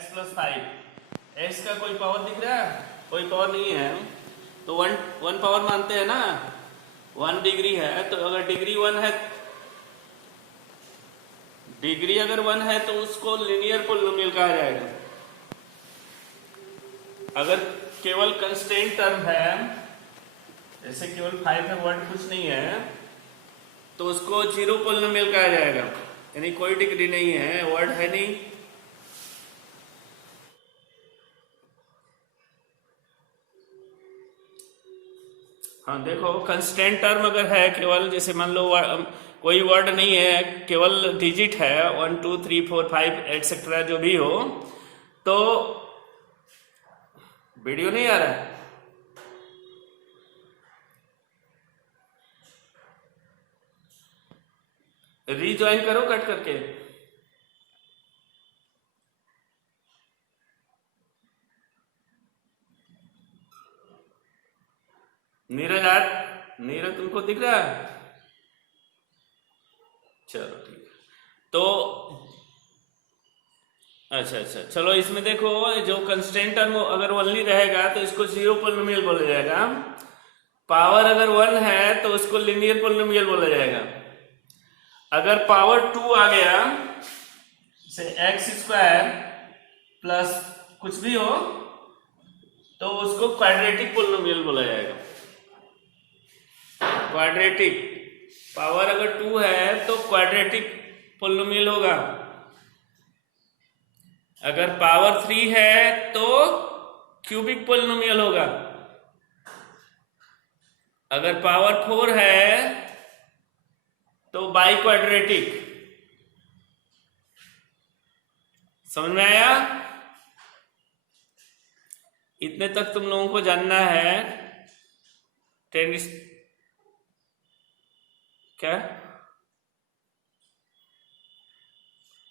x plus 5, x का कोई power दिख रहा है? कोई पावर नहीं है, तो वन पावर मानते हैं ना। 1 डिग्री है, तो अगर डिग्री 1 है, डिग्री अगर 1 है तो उसको लीनियर पॉलिनोमियल कहा जाएगा। अगर केवल कंस्टेंट टर्म है, जैसे केवल 5 है, वर्ड कुछ नहीं है, तो उसको जीरो पॉलिनोमियल कहा जाएगा, यानी कोई डिग्री नहीं है, वर्ड है नहीं। हाँ देखो, कंस्टेंट टर्म अगर है केवल, जैसे मान लो कोई वर्ड नहीं है, केवल डिजिट है 1 2 3 4 5 एटसेट्रा जो भी हो, तो वीडियो नहीं आ रहा है। रीज्वाइन करो कट करके। नीरज आज, नीरज तुमको दिख रहा है? चलो ठीक है, तो अच्छा चलो, इसमें देखो जो कंस्टेंट टर्म अगर ओनली रहेगा तो इसको जीरो पॉलिनोमियल बोला जाएगा। पावर अगर 1 है तो उसको लीनियर पॉलिनोमियल बोला जाएगा। अगर पावर 2 आ गया, जैसे एक्स स्क्वायर प्लस कुछ भी हो, तो उसको क्वाड्रेटिक पॉलिनोमियल बोला जाएगा। क्वाड्रेटिक, पावर अगर 2 है तो क्वाड्रेटिक पॉलिनोमियल होगा। अगर पावर 3 है तो क्यूबिक पॉलिनोमियल होगा। अगर पावर 4 है तो बाई क्वाड्रेटिक। समझ में आया? इतने तक तुम लोगों को जानना है। टेनिस क्या?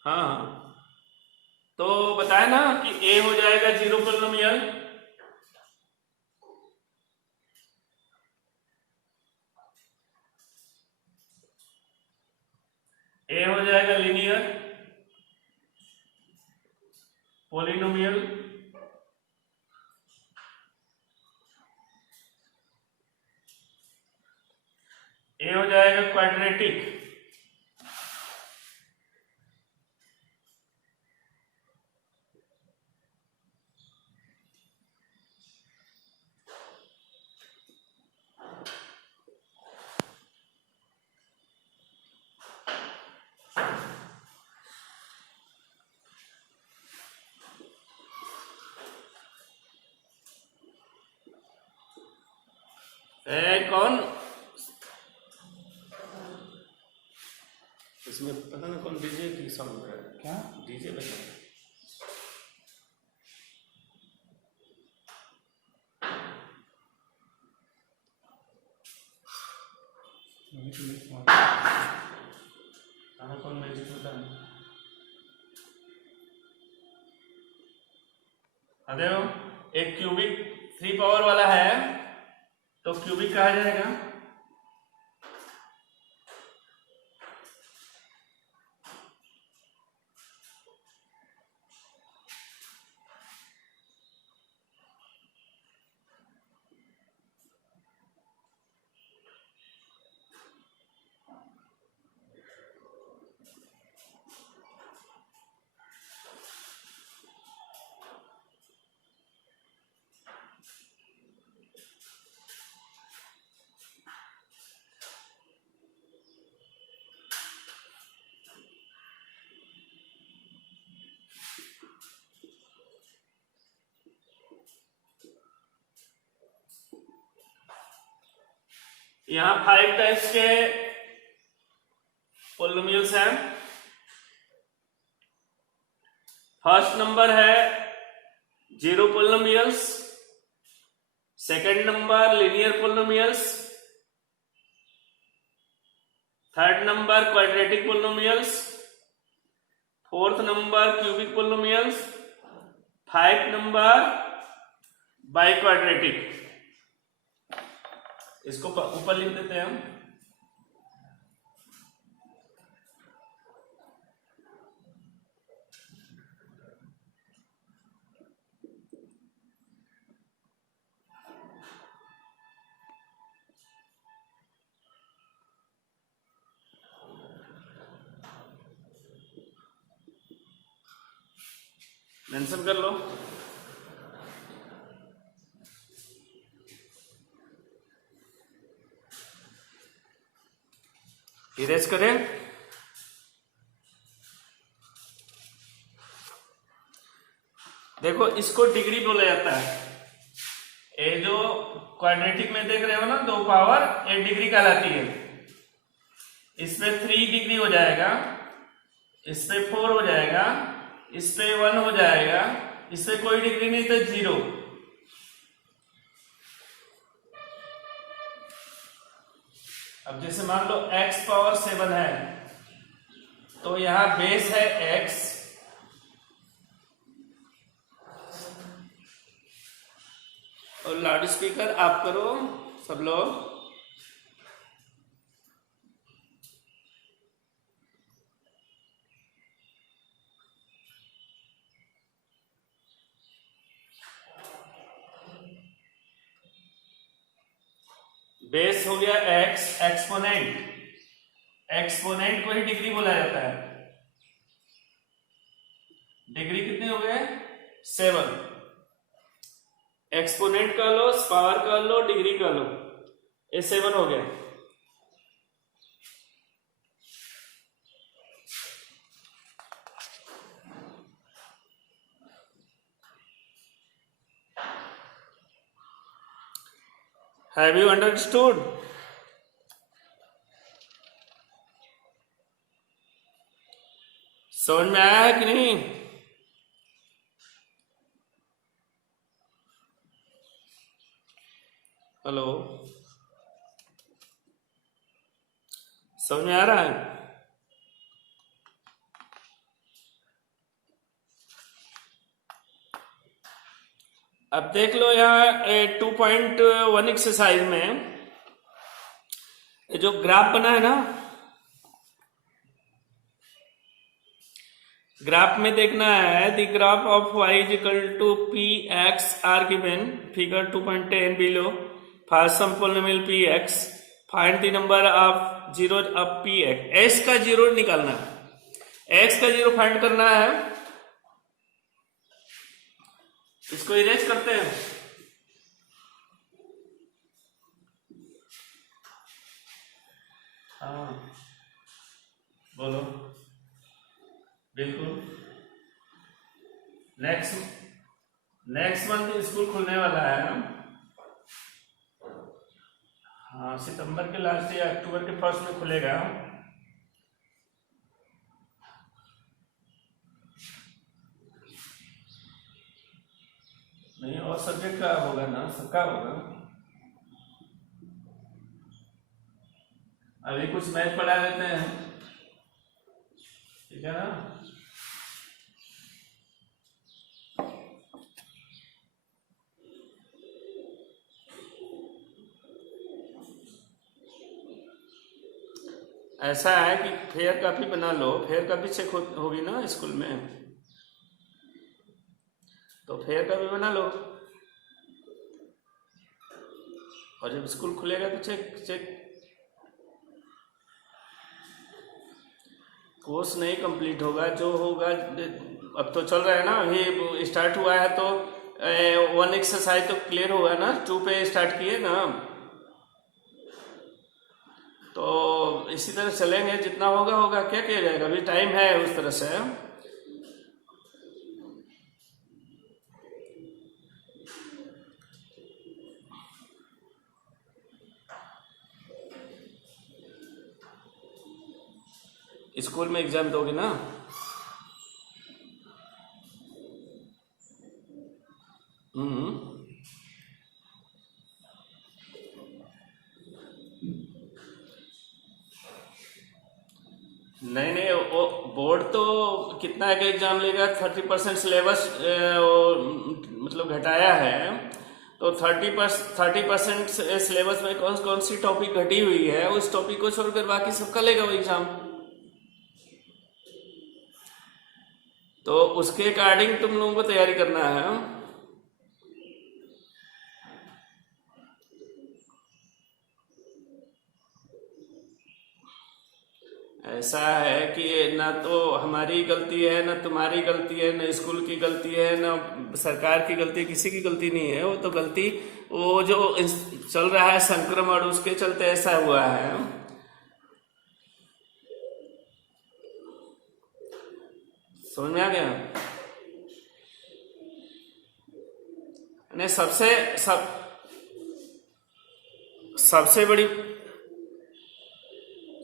हाँ, तो बताया ना कि ए हो जाएगा जीरो पॉलिनोमियल, ए हो जाएगा लीनियर पॉलिनोमियल, ए हो जाएगा क्वाड्रेटिक, कौन इसमें पता ना कौन डीजे की साउंड है? क्या डीजे बजा? कौन म्यूजिक होता है? अरे एक क्यूबिक 3 पावर वाला है तो क्यूबिक कहा जाएगा। यहां 5 टाइप्स के पॉलिनोमियल्स हैं। फर्स्ट नंबर है zero polynomials, second number linear polynomials, third number quadratic polynomials, fourth number cubic polynomials, 5 number by quadratic. इसको ऊपर लिख देते हैं हम। मेंशन कर लो। इरेज करें। देखो इसको डिग्री बोला जाता है। ये जो क्वाड्रेटिक में देख रहे हो ना, 2 पावर 8 डिग्री कहलाती है। इसमें 3 डिग्री हो जाएगा, इस पे 4 हो जाएगा, इस पे 1 हो जाएगा, इस पे कोई डिग्री नहीं तो 0। अब जैसे मान लो x पावर 7 है, तो यहां बेस है x, और लाउड स्पीकर आप करो सब लोग। बेस हो गया x, एक्सपोनेंट को ही डिग्री बोला जाता है। डिग्री कितने हो गए? 7। एक्सपोनेंट का लो, पावर का लो, डिग्री का लो, ये 7 हो गया। Have you understood? समझ में आया है कि नहीं? हेलो, समझ में आ रहा है? अब देख लो यहाँ 2.1 एक्सरसाइज में जो ग्राफ बना है ना, ग्राफ में देखना है the graph of y is equal to P X are given figure 2.10 below for some polynomial P X find the number of zero of P X. X का जीरो निकालना है, एक्स का जीरो फाइंड करना है। इसको erase करते हैं। हाँ बोलो। बिल्कुल। नेक्स्ट मंथ स्कूल खुलने वाला है। हाँ, सितंबर के लास्ट या अक्टूबर के फर्स्ट में खुलेगा। नहीं, और सब्जेक्ट का होगा ना, सबका होगा। अभी कुछ मैथ पढ़ा लेते हैं, ठीक है ना। ऐसा है कि फेयर कॉपी बना लो, फेयर कॉपी चेक होगी ना स्कूल में, तो फेयर कॉपी बना लो, और जब स्कूल खुलेगा तो चेक। कोर्स नहीं कंप्लीट होगा, जो होगा अब तो चल रहा है ना, अभी स्टार्ट हुआ है तो 1 एक्सरसाइज तो क्लियर होगा ना। 2 पे स्टार्ट किए ना, तो इसी तरह चलेंगे, जितना होगा। क्या किया जाएगा, अभी टाइम है उस तरह से। स्कूल में एग्जाम दोगे ना? नहीं, वो बोर्ड तो कितना का एग्जाम लेगा, 30% सिलेबस मतलब घटाया है, तो 30% सिलेबस में कौन कौन सी टॉपिक घटी हुई है, उस टॉपिक को छोड़कर बाकी सबका लेगा वो एग्जाम। तो उसके अकॉर्डिंग तुम लोगों को तैयारी करना है। ऐसा है कि ना तो हमारी गलती है, ना तुम्हारी गलती है, ना स्कूल की गलती है, ना सरकार की गलती, किसी की गलती नहीं है। वो तो गलती वो जो चल रहा है संक्रमण, उसके चलते ऐसा हुआ है। समझ में आ गया? ने सबसे बड़ी,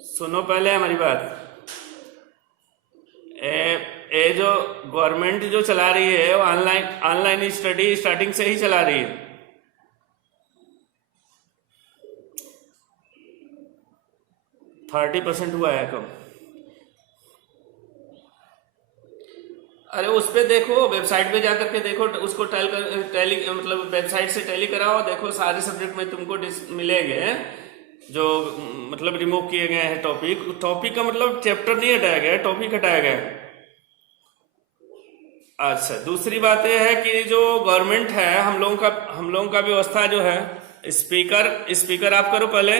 सुनो पहले हमारी बात। ये जो गवर्नमेंट जो चला रही है वो ऑनलाइन स्टडी स्टार्टिंग से ही चला रही है। 30% हुआ है कम। अरे उस पे देखो, वेबसाइट पे जाकर के देखो, उसको टैली मतलब वेबसाइट से टैली कराओ, देखो सारे सब्जेक्ट में तुमको मिलेंगे जो मतलब रिमूव किए गए हैं टॉपिक का मतलब चैप्टर नहीं हटाया गया है, टॉपिक हटाया गया है। अच्छा, दूसरी बात यह है कि जो गवर्नमेंट है, हम लोगों का व्यवस्था जो है, स्पीकर आप करो पहले।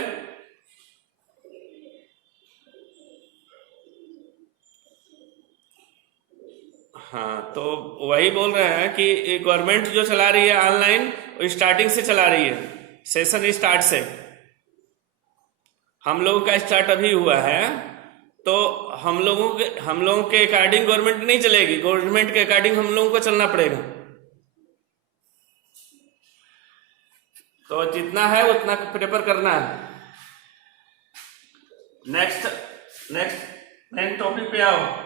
हाँ, तो वही बोल रहे हैं कि गवर्नमेंट जो चला रही है ऑनलाइन, स्टार्टिंग से चला रही है, सेशन स्टार्ट से। हम लोगों का स्टार्ट अभी हुआ है, तो हम लोगों के अकॉर्डिंग गवर्नमेंट नहीं चलेगी, गवर्नमेंट के अकॉर्डिंग हम लोगों को चलना पड़ेगा। तो जितना है उतना प्रेफर करना है। नेक्स्ट टॉपिक पे आओ।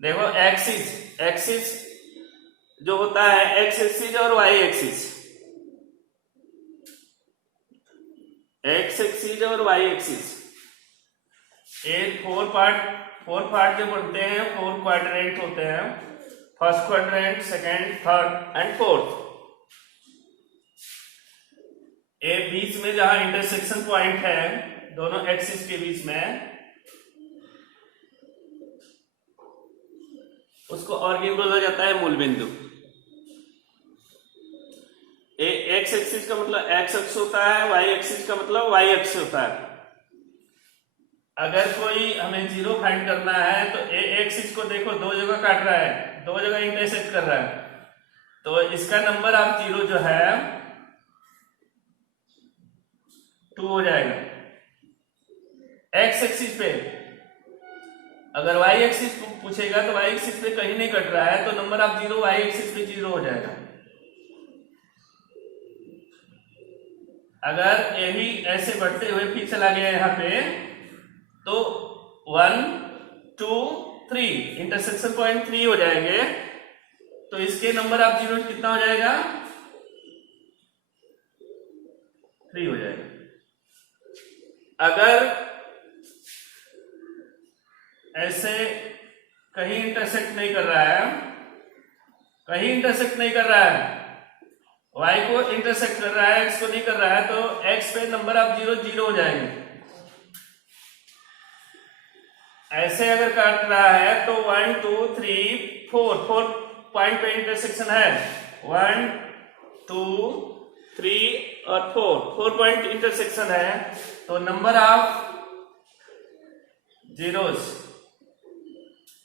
देखो, एक्सिस जो होता है, एक्स एक्सिस और वाई एक्सिस, और वाई एक्सिस, एक फोर पार्ट जो बनते हैं, 4 क्वाड्रेंट होते हैं। First quadrant, second, third and fourth. एक बीच में जहां इंटरसेक्शन पॉइंट है दोनों एक्सिस के बीच में, उसको ऑर्बिट बोला जाता है, मूल बिंदु। एक्स एक्सिस का मतलब एक्स अक्ष होता है, वाई एक्सिस का मतलब वाई अक्ष होता है। अगर कोई हमें जीरो फाइंड करना है तो ए एक्सिस को देखो, 2 जगह काट रहा है, 2 जगह इंटरसेक्ट कर रहा है, तो इसका नंबर ऑफ जीरो जो है 2 हो जाएगा एक्स एक्सिस पे। अगर वाई एक्सिस पूछेगा तो वाई एक्सिस पे कहीं नहीं कट रहा है, तो number of zero Y axis पे 0 हो जाएगा। अगर यही ऐसे बढ़ते हुए फिर चला गया यहाँ पे, तो 1 2 3 इंटरसेक्शन पॉइंट 3 हो जाएंगे, तो इसके नंबर ऑफ जीरो कितना हो जाएगा? 3 हो जाएगा। अगर ऐसे कहीं इंटरसेक्ट नहीं कर रहा है, y को इंटरसेक्ट कर रहा है, x को नहीं कर रहा है, तो x पे नंबर ऑफ जीरो 0 हो जाएंगे। ऐसे अगर काट रहा है तो 1 2 3 4 पॉइंट पे इंटरसेक्शन है, 1 2 3 और 4 पॉइंट इंटरसेक्शन है, तो number of zeros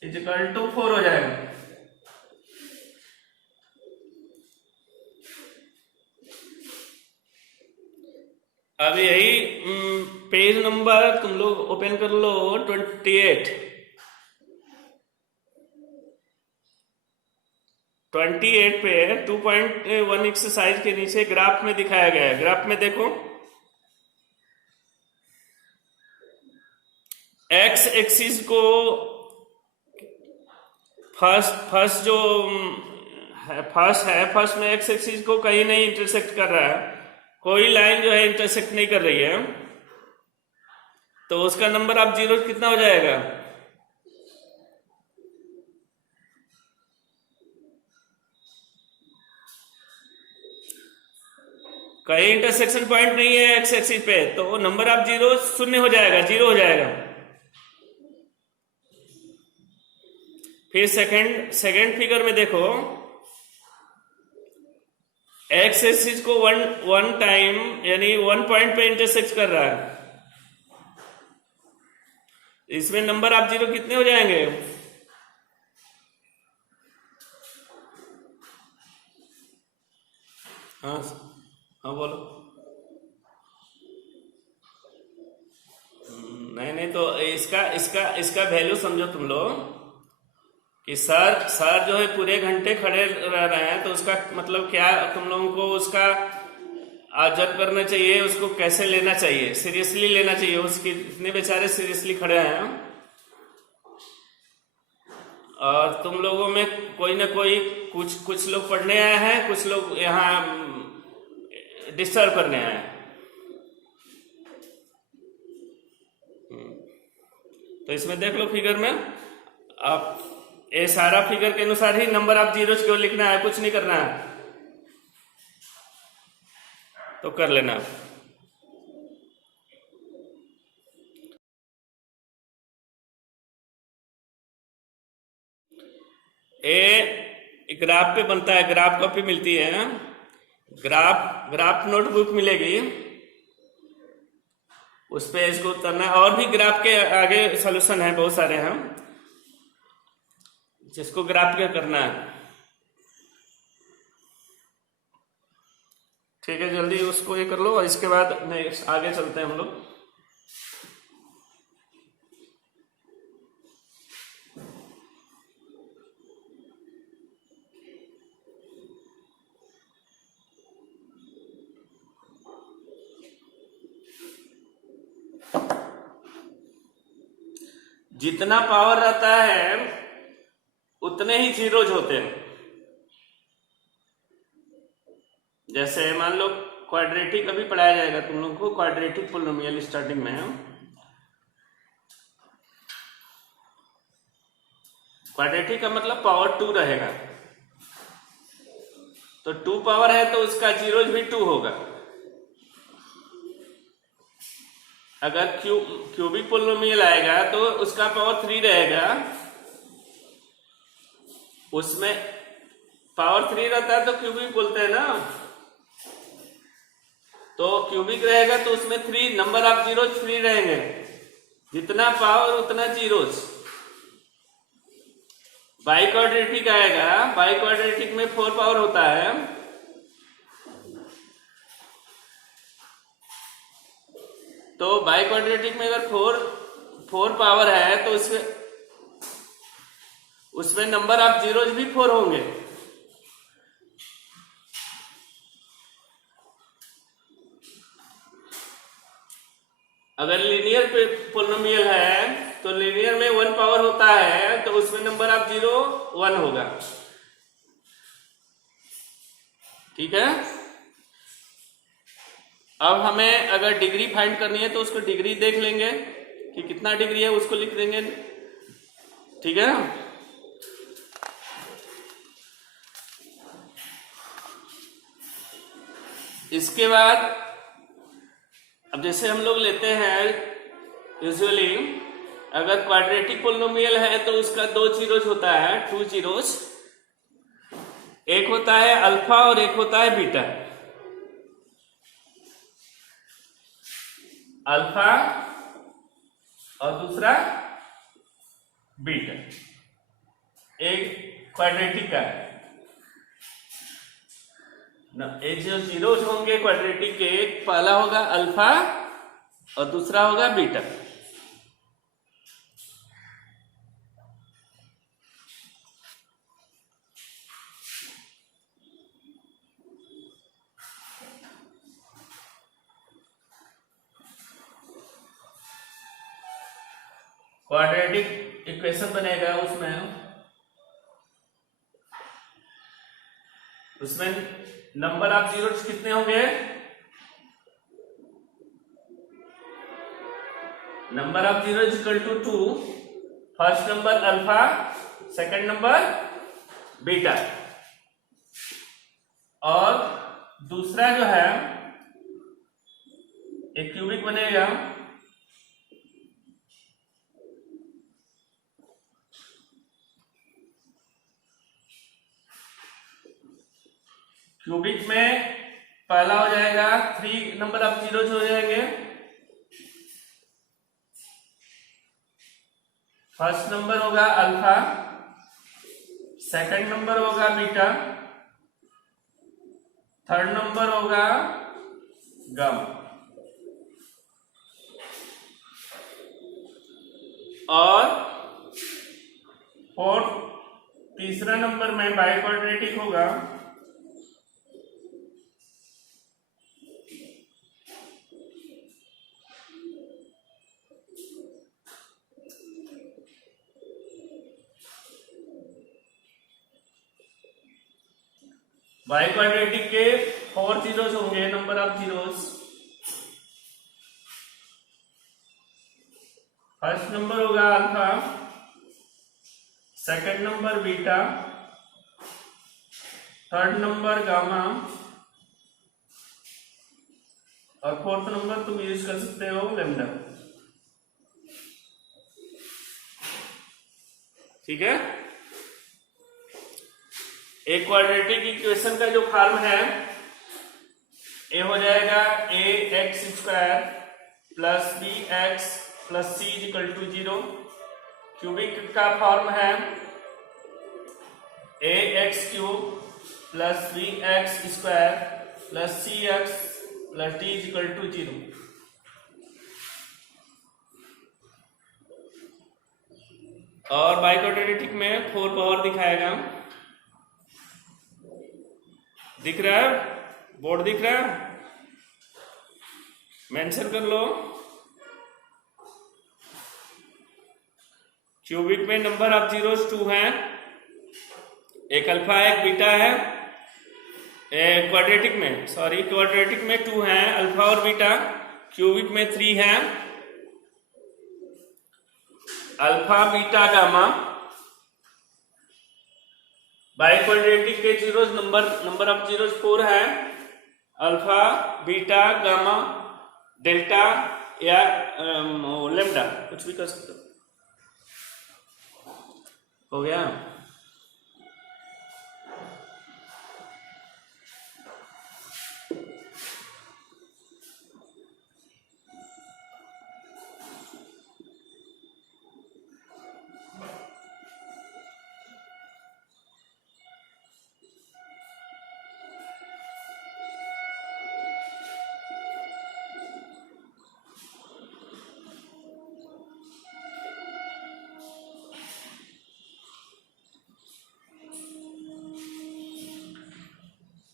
is equal to 4 हो जाएगा। अब यही पेज नंबर तुम लोग ओपन कर लो 28 पे 2.1 एक्सरसाइज के नीचे ग्राफ में दिखाया गया है। ग्राफ में देखो, एक्स एक्सिस को फर्स्ट जो फर्स्ट में एक्स एक्सिस को कहीं नहीं इंटरसेक्ट कर रहा है, कोई लाइन जो है इंटरसेक्ट नहीं कर रही है, तो उसका नंबर ऑफ जीरो कितना हो जाएगा? कहीं इंटरसेक्शन पॉइंट नहीं है एक्स एक्सिस पे, तो नंबर ऑफ जीरो 0 हो जाएगा, 0 हो जाएगा। फिर सेकंड फिगर में देखो, एक्स एक्सिस को वन वन टाइम यानी वन पॉइंट पे इंटरसेक्ट कर रहा है। इसमें नंबर ऑफ जीरो कितने हो जाएंगे? हाँ हाँ बोलो। नहीं नहीं, तो इसका इसका इसका वैल्यू समझो तुम लोग कि सर सर जो है पूरे घंटे खड़े रह रहे हैं, तो उसका मतलब क्या तुम लोगों को उसका जज करना चाहिए, उसको कैसे लेना चाहिए, सीरियसली लेना चाहिए। उसकी इतने बेचारे सीरियसली खड़े हैं, और तुम लोगों में कोई ना कोई कुछ कुछ लोग पढ़ने आए हैं, कुछ लोग यहाँ डिस्टर्ब करने आए हैं। तो इसमें देख लो फिगर में, आप ये सारा फिगर के अनुसार ही नंबर ऑफ जीरोज क्यों लिखना है, कुछ नहीं करना है, तो कर लेना। ये ग्राफ पे बनता है, ग्राफ कॉपी मिलती है, ग्राफ ग्राफ नोटबुक मिलेगी, उस पे इसको उतरना है। और भी ग्राफ के आगे सॉल्यूशन है बहुत सारे हैं, जिसको ग्राफ के करना है। ठीक है, जल्दी उसको ये कर लो, और इसके बाद आगे चलते हैं हम लोग। जितना पावर रहता है उतने ही जीरोज होते हैं। जैसे मान लो क्वाड्रेटिक अभी पढ़ाया जाएगा तुम लोगों को, क्वाड्रेटिक पोलिनोमियल स्टार्टिंग में है। क्वाड्रेटिक का मतलब पावर 2 रहेगा, तो 2 पावर है तो उसका जीरोज भी 2 होगा। अगर क्यूबिक पोलिनोमियल आएगा तो उसका पावर 3 रहेगा, उसमें पावर 3 रहता है तो क्यूबिक बोलते हैं ना। तो क्यूबिक रहेगा तो उसमें 3 नंबर ऑफ जीरोज 3 रहेंगे, जितना पावर उतना जीरोज। बाई क्वाड्रेटिक आएगा, बाई क्वाड्रेटिक में 4 पावर होता है, तो बाई क्वाड्रेटिक में अगर 4 पावर है तो उसमें नंबर ऑफ जीरोज भी 4 होंगे। अगर लीनियर पोलिनोमियल है तो लीनियर में 1 पावर होता है, तो उसमें नंबर ऑफ जीरो 1 होगा। ठीक है, अब हमें अगर डिग्री फाइंड करनी है तो उसको डिग्री देख लेंगे कि कितना डिग्री है, उसको लिख देंगे। ठीक है, इसके बाद अब जैसे हम लोग लेते हैं यूजुअली, अगर क्वाड्रेटिक पोलिनोमियल है तो उसका 2 जीरोज होता है, 2 जीरोज। एक होता है अल्फा और एक होता है बीटा। अल्फा और दूसरा बीटा, एक क्वाड्रेटिक का है ना। एक जो जीरोज होंगे क्वाड्रेटिक के, एक पहला होगा अल्फा और दूसरा होगा बीटा। क्वाड्रेटिक इक्वेशन बनेगा, उसमें नंबर ऑफ जीरोज कितने होंगे? Number of zero equal to 2। First number alpha, second number beta, और दूसरा जो है एक क्यूबिक बनेगा, क्यूबिक में पहला हो जाएगा 3 नंबर ऑफ जीरोज हो जाएंगे। फर्स्ट नंबर होगा अल्फा, सेकंड नंबर होगा बीटा, थर्ड नंबर होगा गामा, और फोर्थ तीसरा नंबर में बाइक्वाड्रेटिक होगा बाइक्वाड्रेटिक के 4 जीरोस होंगे, number of zeros. First number होगा alpha, second number beta, third number gamma, और फोर्थ नंबर तुम यूज कर सकते हो लैम्डा। ठीक है। एक क्वाड्रेटिक इक्वेशन का जो फॉर्म है ए हो जाएगा a x square plus b x plus c equal to 0। Cubic का फॉर्म है a x cube plus b x square plus c x plus d equal to 0। और बाइक्वाड्रेटिक में 4 power दिखाएगा। दिख रहा है, बोर्ड दिख रहा है, मेंशन कर लो। क्यूबिक में नंबर ऑफ जीरोस 2 हैं, एक अल्फा एक बीटा है। क्वाड्रेटिक में 2 हैं, अल्फा और बीटा। क्यूबिक में 3 हैं, अल्फा बीटा गामा। बाइक्वाड्रेटिक के जीरोस नंबर ऑफ जीरोस 4 है, अल्फा बीटा गामा डेल्टा या लैम्डा, कुछ भी कर सकते हो गया।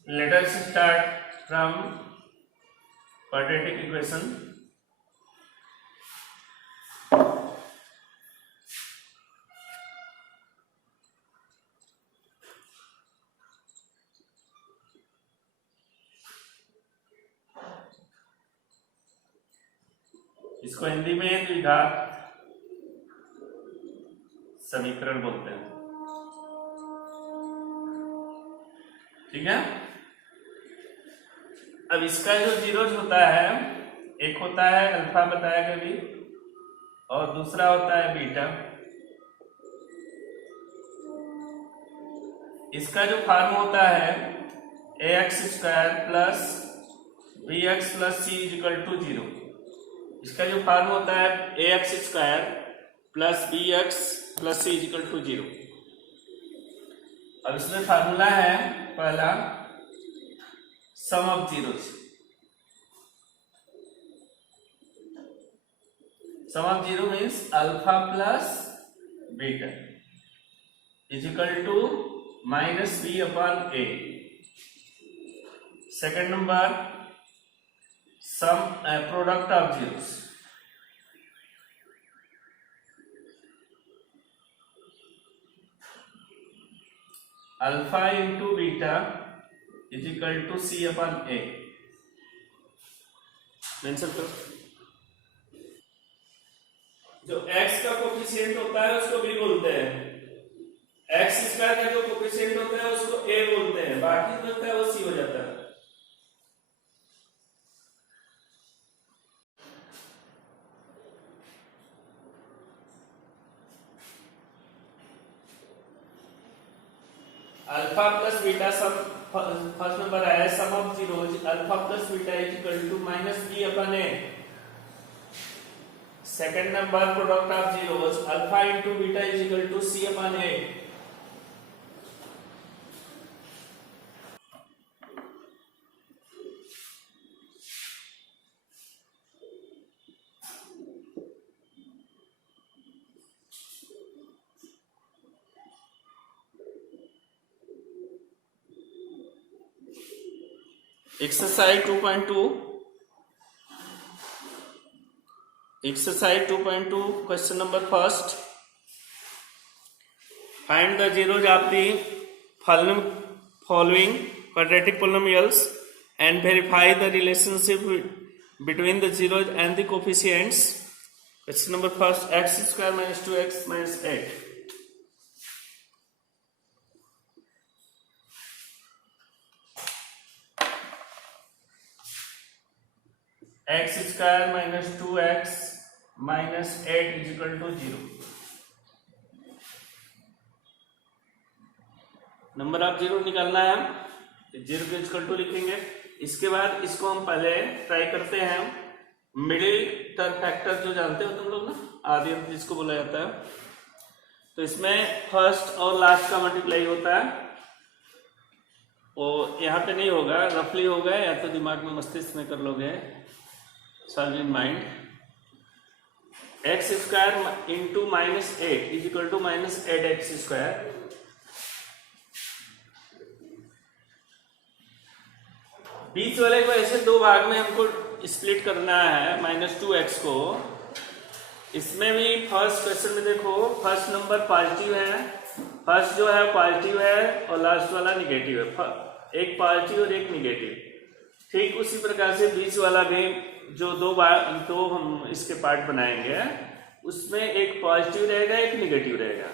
Let us start from quadratic equation. इसको हिंदी में द्विघात समीकरण बोलते हैं। ठीक है। अब इसका जो जीरोज होता है, एक होता है अल्फा बताया कभी, और दूसरा होता है बीटा। इसका जो फॉर्म होता है a x square plus b x plus c equal to 0। इसका जो फॉर्म होता है a x square plus b x plus c equal to 0। अब इसमें फार्मूला है पहला sum of zeros. Sum of zero means alpha plus beta is equal to minus b upon a. Second number sum product of zeros. Alpha into beta is equal to c upon a. Mention करो। जो x का coefficient होता है उसको b बोलते हैं, x square का जो कोफिशिएंट होता है उसको a बोलते हैं, बाकी जो होता है वो c हो जाता है। Alpha plus beta sum first number आया sum of zeros alpha plus beta is equal to minus b upon a. Second number product of zeros alpha into beta is equal to c upon a. Exercise 2.2 question number first, find the zeros of the following quadratic polynomials and verify the relationship between the zeros and the coefficients. Question number first, x square minus 2x minus 8. x square minus 2x minus 8 is equal to 0. Number of zero निकालना है, zero के equal to लिखेंगे। इसके बाद इसको हम पहले try करते हैं मिडिल टर्म फैक्टर, जो जानते हो तुम लोग ना, आधी अंत जिसको बोला जाता है। तो इसमें फर्स्ट और लास्ट का मल्टीप्लाई होता है, और यहाँ पे नहीं होगा, रफली होगा, या तो दिमाग में मस्तिष्क में कर लोगे, solve in mind. X square into minus 8 is equal to minus 8x square. बीच वाले को ऐसे दो भाग में हमको स्प्लिट करना है, माइनस 2x को। इसमें भी फर्स्ट क्वेश्चन में देखो, फर्स्ट नंबर पॉजिटिव है, फर्स्ट जो है पॉजिटिव है और लास्ट वाला निगेटिव है, एक पॉजिटिव और एक निगेटिव। ठीक उसी प्रकार से बीच वाला भी जो दो हम इसके पार्ट बनाएंगे, उसमें एक पॉजिटिव रहेगा एक निगेटिव रहेगा।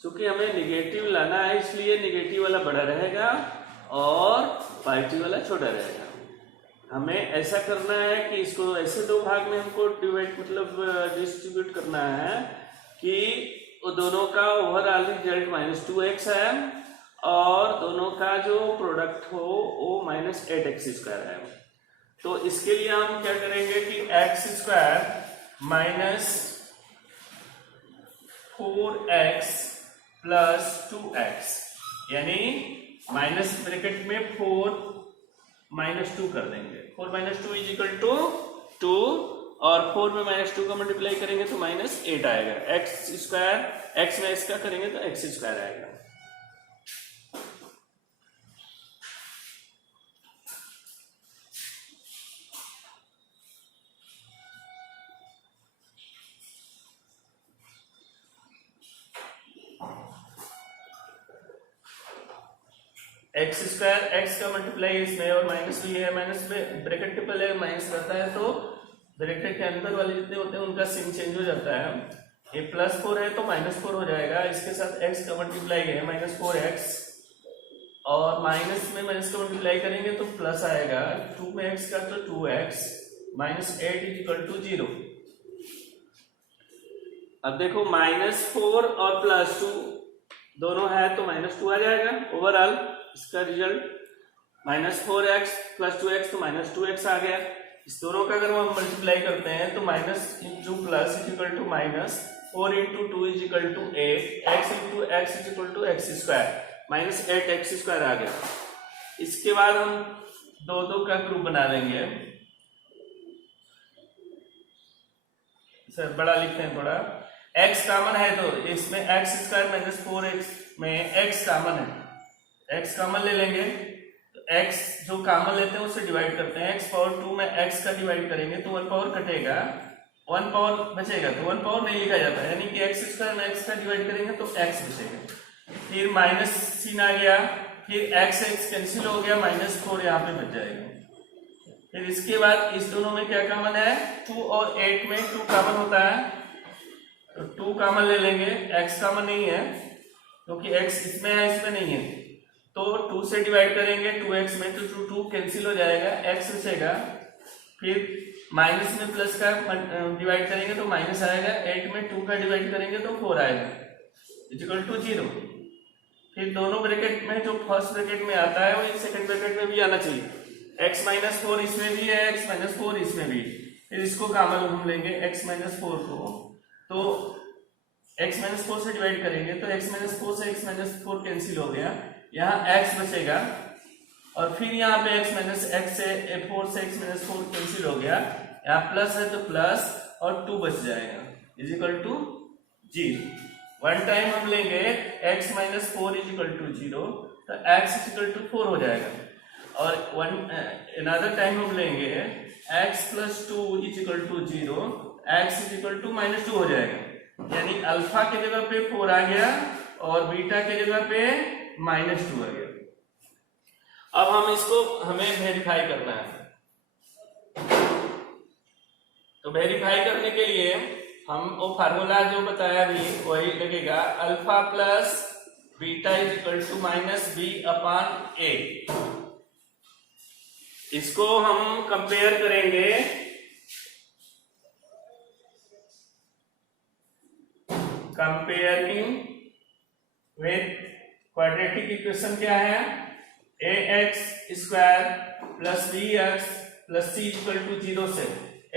क्योंकि हमें निगेटिव लाना है, इसलिए निगेटिव वाला बड़ा रहेगा और पॉजिटिव वाला छोटा रहेगा। हमें ऐसा करना है कि इसको ऐसे दो भाग में हमको डिवाइड मतलब डिस्ट्रीब्यूट करना है कि वो दोनों का ओवरऑल रिजल्ट माइनस 2x है और दोनों का जो प्रोडक्ट हो वो माइनस 8x स्क्वायर है। तो इसके लिए हम क्या करेंगे कि x square minus 4x plus 2x, यानी माइनस ब्रैकेट में 4 माइनस 2 कर देंगे। 4 माइनस 2 इज इक्वल टू 2, और 4 में माइनस 2 का मल्टीप्लाई करेंगे तो माइनस 8 आएगा। x स्क्वायर, x में x का करेंगे तो x स्क्वायर आएगा। एक्स स्क्वायर, एक्स का मल्टीप्लाई इसमें और माइनस भी है, माइनस में ब्रैकेट के पहले माइनस रहता है तो ब्रैकेट के अंदर वाले जितने होते हैं उनका साइन चेंज हो जाता है। ये प्लस 4 है तो माइनस 4 हो जाएगा। इसके साथ एक्स का मल्टीप्लाई है माइनस 4x, और माइनस में माइनस का मल्टीप्लाई करेंगे तो प्लस आएगा। 2 में x का तो 2x minus 8 is equal to 0। अब देखो माइनस 4 और प्लस 2 दोनों है तो माइनस 2 आ जाएगा। ओवरऑल इसका result minus 4x plus 2x तो माइनस 2x आ गया। इस दोनों का अगर हम मल्टीप्लाई करते हैं तो minus into plus is equal to minus 4 into 2 is equal to 8, x into x is equal to x square, minus 8x square आ गया। इसके बाद हम दो का ग्रुप बना देंगे। सर बड़ा लिखते हैं थोड़ा। x कॉमन है तो इसमें x स्क्वायर माइनस 4x में x कॉमन है, x कॉमन ले लेंगे तो x जो कॉमन लेते हैं उससे डिवाइड करते हैं। x पावर 2 में x का डिवाइड करेंगे तो 1 पावर कटेगा, 1 पावर बचेगा तो 1 पावर नहीं लिखा जाता है, यानी कि x स्क्वायर में x का डिवाइड करेंगे तो x बचेगा। फिर माइनस साइन आ गया, फिर x कैंसिल हो गया, माइनस 4 यहाँ पे बच जाएगा। फिर इसके बाद इस दोनों में क्या कॉमन है, 2 और 8 में 2 कॉमन होता है तो 2 कॉमन ले लेंगे। x कॉमन नहीं है क्योंकि x इसमें है इसमें नहीं है, तो 2 से डिवाइड करेंगे 2x में तो 2 कैंसिल हो जाएगा, x बचेगा। फिर माइनस में प्लस का डिवाइड करेंगे तो माइनस आएगा, 8 में 2 का डिवाइड करेंगे तो 4 आएगा इक्वल टू 0। फिर दोनों ब्रैकेट में जो फर्स्ट ब्रैकेट में आता है वो सेकंड ब्रैकेट में भी आना चाहिए। x माइनस 4 इसमें भी है, x माइनस 4 इसमें भी। फिर इसको कॉमन हम लेंगे x माइनस 4 को, तो x माइनस 4 से डिवाइड करेंगे तो x माइनस 4 से x माइनस 4 कैंसिल हो गया, यहाँ x बचेगा और फिर यहाँ पे x माइनस x से 4 से x माइनस 4 कैंसिल हो गया, यहाँ प्लस है तो प्लस और 2 बच जाएगा is equal to 0। One time हम लेंगे x minus 4 is equal to 0 तो x इज इक्वल टू 4 हो जाएगा, और अनदर टाइम हम लेंगे x plus 2 is equal to 0, x is equal to minus 2 हो जाएगा। यानी अल्फा के जगह पे 4 आ गया और बीटा के जगह पे माइनस 2 आ गया। अब हम इसको हमें वेरीफाई करना है, तो वेरीफाई करने के लिए हम वो फार्मूला जो बताया अभी वही लगेगा, alpha plus beta is equal to minus b upon a. इसको हम कंपेयर करेंगे कंपेयरिंग विथ क्वाड्रेटिक इक्वेशन क्या है, a x square plus b x plus c equal to 0 से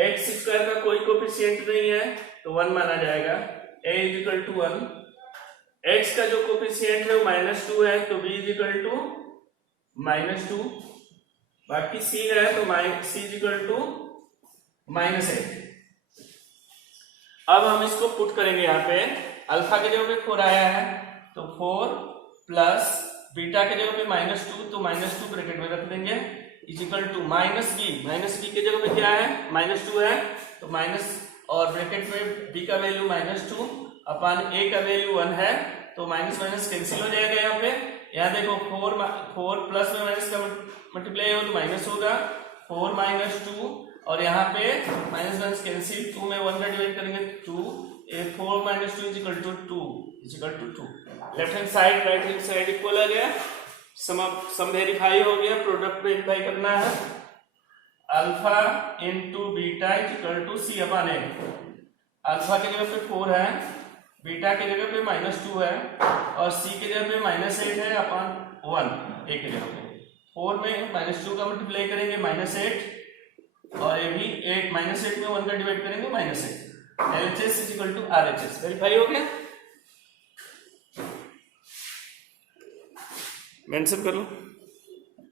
एक्स स्क्वायर का कोई कोफिशिएंट नहीं है तो 1 माना जाएगा, a is equal to 1, x का जो कोफिशिएंट है वो माइनस 2 है तो b is equal to minus 2, बाकी c है तो c is equal to minus 8। अब हम इसको पुट करेंगे, यहाँ पे अल्फा के जगह पे 4 आया है तो 4 प्लस बीटा के जगह पे माइनस 2 तो माइनस 2 ब्रैकेट में रख देंगे is equal to minus B के जगह पे क्या है माइनस 2 है तो माइनस, और ब्रैकेट में b का वैल्यू माइनस 2 अपॉन a का वैल्यू 1 है तो माइनस माइनस कैंसिल हो जाएगा। यहाँ पे यहाँ देखो 4 प्लस में माइनस का मल्टीप्लाई हो तो माइनस होगा, 4 माइनस 2 और यहाँ पे माइनस माइनस कैंसिल, 2 में 1 का डिवाइड करेंगे 2, 4 minus 2 is equal to 2 is equal to 2। Left hand side right hand side equal आ गया, सम वेरीफाई हो गया, प्रोडक्ट वेरीफाई करना है, alpha into beta is equal to c upon a. Alpha के जगह पे 4 है, बीटा के जगह पे माइनस 2 है और सी के जगह पे माइनस 8 है अपॉन 1 ए के जगह पे। 4 में माइनस 2 का मल्टीप्लाई करेंगे माइनस 8 और ये भी 8 माइनस 8 में 1 का डिवाइड करेंगे minus 8। LHS is equal to RHS। Verify हो गया, मेंशन कर लो।